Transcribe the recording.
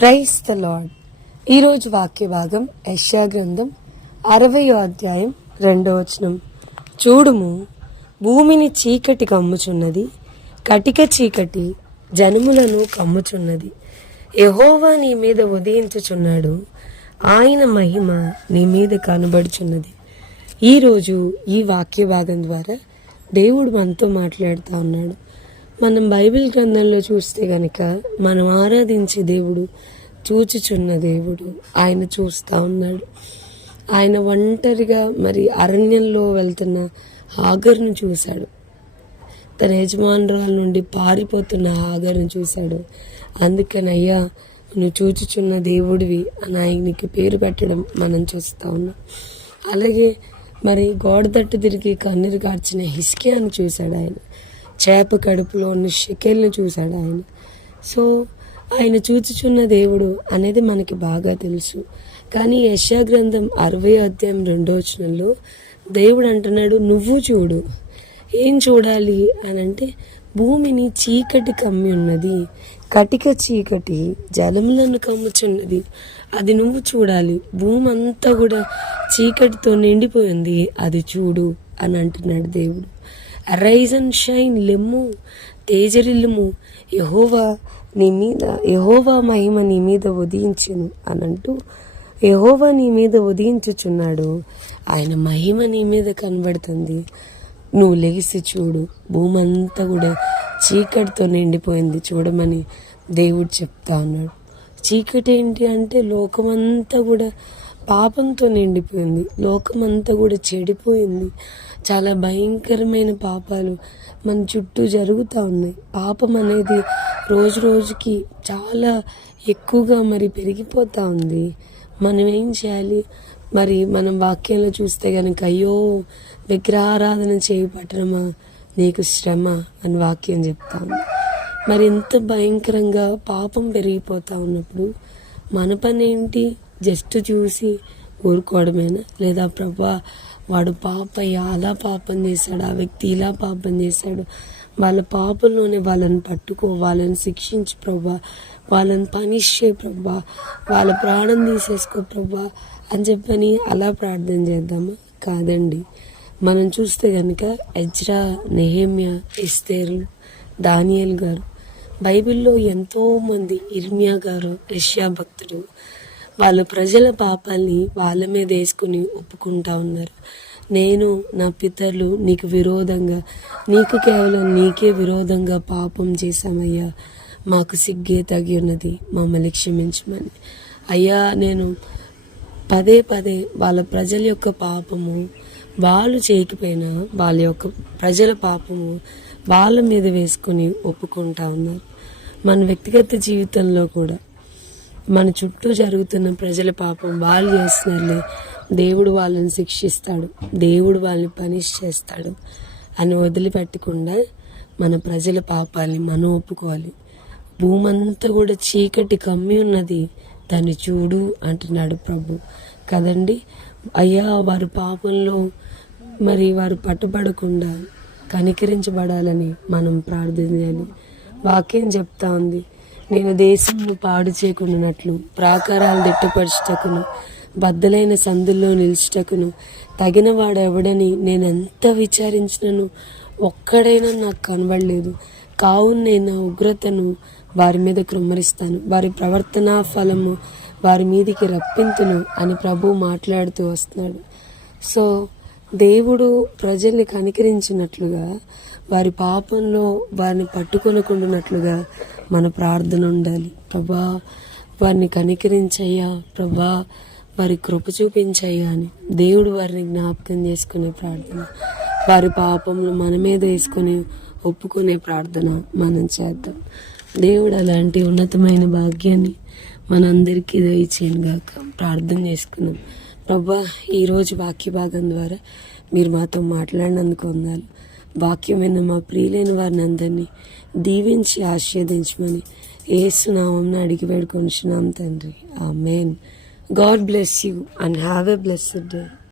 Praise the lord. ఈరోజు వాక్య భాగం యెషయా గ్రంథం 60వ అధ్యాయం 2వ వచనం. చూడుము, భూమిని చీకటి కమ్ముచున్నది, కటిక చీకటి జనములను కమ్ముచున్నది. యెహోవా నీ మీద ఉదయించుచున్నాడు, ఆయన మహిమ నీ మీద కనబడుచున్నది. ఈరోజు ఈ వాక్య భాగం ద్వారా దేవుడు మనతో మాట్లాడుతూ ఉన్నాడు. మనం బైబిల్ గ్రంథంలో చూస్తే గనక మనం ఆరాధించే దేవుడు, చూచుచున్న దేవుడు, ఆయన చూస్తూ ఉన్నాడు. ఆయన ఒంటరిగా మరి అరణ్యంలో వెళ్తున్న హాగర్ను చూశాడు. తన యజమానురాల నుండి పారిపోతున్న హాగర్ను చూశాడు. అందుకని అయ్యా నువ్వు చూచుచున్న దేవుడివి అని ఆయనకి పేరు పెట్టడం మనం చూస్తూ ఉన్నాం. అలాగే మరి గోడ తట్టు తిరిగి కన్నీరు కార్చిన హిజ్కియాను చూశాడు ఆయన. చేప కడుపులో ఉన్న షెకెల్ని చూశాడు ఆయన. సో ఆయన చూచుచున్న దేవుడు అనేది మనకి బాగా తెలుసు. కానీ యెషయా గ్రంథం 60వ అధ్యాయం 2వ వచనంలో దేవుడు అంటున్నాడు, నువ్వు చూడు. ఏం చూడాలి అని అంటే, భూమిని చీకటి కమ్మి ఉన్నది, కటిక చీకటి జలములను కమ్ముచున్నది, అది నువ్వు చూడాలి. భూమి అంతా కూడా చీకటితో నిండిపోయింది, అది చూడు అని అంటున్నాడు దేవుడు. అరైజ్ అండ్ షైన్, లెమ్ము, తేజరిల్లుము, యెహోవా మహిమ నీ మీద ఉదయించును అని అంటూ, యెహోవా నీ మీద ఉదయించుచున్నాడు, ఆయన మహిమ నీ మీద కనబడుతుంది, నువ్వు లెగిసి చూడు. భూమి అంతా కూడా చీకటితో నిండిపోయింది చూడమని దేవుడు చెప్తా ఉన్నాడు. చీకటి ఏంటి అంటే, లోకమంతా కూడా పాపంతో నిండిపోయింది, లోకమంతా కూడా చెడిపోయింది. చాలా భయంకరమైన పాపాలు మన చుట్టూ జరుగుతూ ఉన్నాయి. పాపం అనేది రోజు రోజుకి చాలా ఎక్కువగా మరి పెరిగిపోతూ ఉంది. మనం ఏం చేయాలి? మరి మనం వాక్యంలో చూస్తే కనుక, అయ్యో విగ్రహారాధన చేయి పట్టణమా, నీకు శ్రమ అని వాక్యం చెప్తా ఉంది. మరి ఎంత భయంకరంగా పాపం పెరిగిపోతూ ఉన్నప్పుడు మన పని ఏంటి? జస్ట్ చూసి ఊరుకోవడమేనా? లేదా ప్రభా వాడు పాపయ్య అలా పాపం చేశాడు, ఆ వ్యక్తి ఇలా పాపం చేశాడు, వాళ్ళ పాపంలోనే వాళ్ళని పట్టుకో, వాళ్ళని శిక్షించు ప్రభా, వాళ్ళని పనిష్ చేయి ప్రభా, వాళ్ళ ప్రాణం తీసేసుకో ప్రభా అని చెప్పని అలా ప్రార్థన చేద్దామా? కాదండి. మనం చూస్తే కనుక ఎజ్రా, నెహెమ్యా, ఎస్తేరు, దానియేల్ గారు, బైబిల్లో ఎంతోమంది, ఇర్మియా గారు, యెషయా భక్తుడు, వాళ్ళ ప్రజల పాపాల్ని వాళ్ళ మీద వేసుకుని ఒప్పుకుంటా ఉన్నారు. నేను, నా పితరులు నీకు విరోధంగా, నీకు కేవలం నీకే విరోధంగా పాపం చేశామయ్యా, మాకు సిగ్గే తగి ఉన్నది, మమ్మల్ని క్షమించమని. అయ్యా, నేను పదే పదే వాళ్ళ ప్రజల యొక్క పాపము వాళ్ళు చేయకపోయినా వాళ్ళ యొక్క ప్రజల పాపము వాళ్ళ మీద వేసుకొని ఒప్పుకుంటా ఉన్నారు. మన వ్యక్తిగత జీవితంలో కూడా మన చుట్టూ జరుగుతున్న ప్రజల పాపం వాళ్ళు చేస్తున్నారులే, దేవుడు వాళ్ళని శిక్షిస్తాడు, దేవుడు వాళ్ళని పనిష్ చేస్తాడు అని వదిలిపెట్టకుండా మన ప్రజల పాపాలని మనం ఒప్పుకోవాలి. భూమంతా కూడా చీకటి కమ్మి ఉన్నది, దాన్ని చూడు అంటున్నాడు ప్రభు కదండి. అయ్యా, వారి పాపంలో మరి వారు పట్టుబడకుండా కనికరించబడాలని మనం ప్రార్థన చేయాలి. వాక్యం చెప్తా ఉంది, నేను దేశంను పాడు చేయకుండానట్లు, ప్రాకారాలు దిట్టపరచుటకును, బద్దలైన సందుల్లో నిలుచుటకును తగిన వాడెవడని నేను ఎంత విచారించినను ఒక్కడైనా నాకు కనబడలేదు. కావున నేను నా ఉగ్రతను వారి మీద కృమ్మరిస్తాను, వారి ప్రవర్తనా ఫలము వారి మీదికి రప్పింతును అని ప్రభు మాట్లాడుతూ వస్తున్నాడు. సో దేవుడు ప్రజల్ని కనికరించినట్లుగా, వారి పాపంలో వారిని పట్టుకొనకుండానట్లుగా మన ప్రార్థన ఉండాలి. ప్రభా వారిని కనికరించయ్యా, ప్రభా వారి కృప చూపించయ్యా అని దేవుడు వారిని జ్ఞాపకం చేసుకునే ప్రార్థన, వారి పాపంలో మన మీద వేసుకొని ఒప్పుకునే ప్రార్థన మనం చేద్దాం. దేవుడు అలాంటి ఉన్నతమైన భాగ్యాన్ని మనందరికీ దయచేయను గాక. ప్రార్థన చేసుకున్నాం. ప్రభా, ఈరోజు వాక్య భాగం ద్వారా మీరు మాతో మాట్లాడినందుకు వందనాలు. వాక్యం విన్న మా ప్రియులైన వారిని అందరినీ దీవించి ఆశీర్వదించమని యేసు నామమున అడిగి వేడుకొనుచున్నాం తండ్రి. Amen. God bless you and have a blessed day.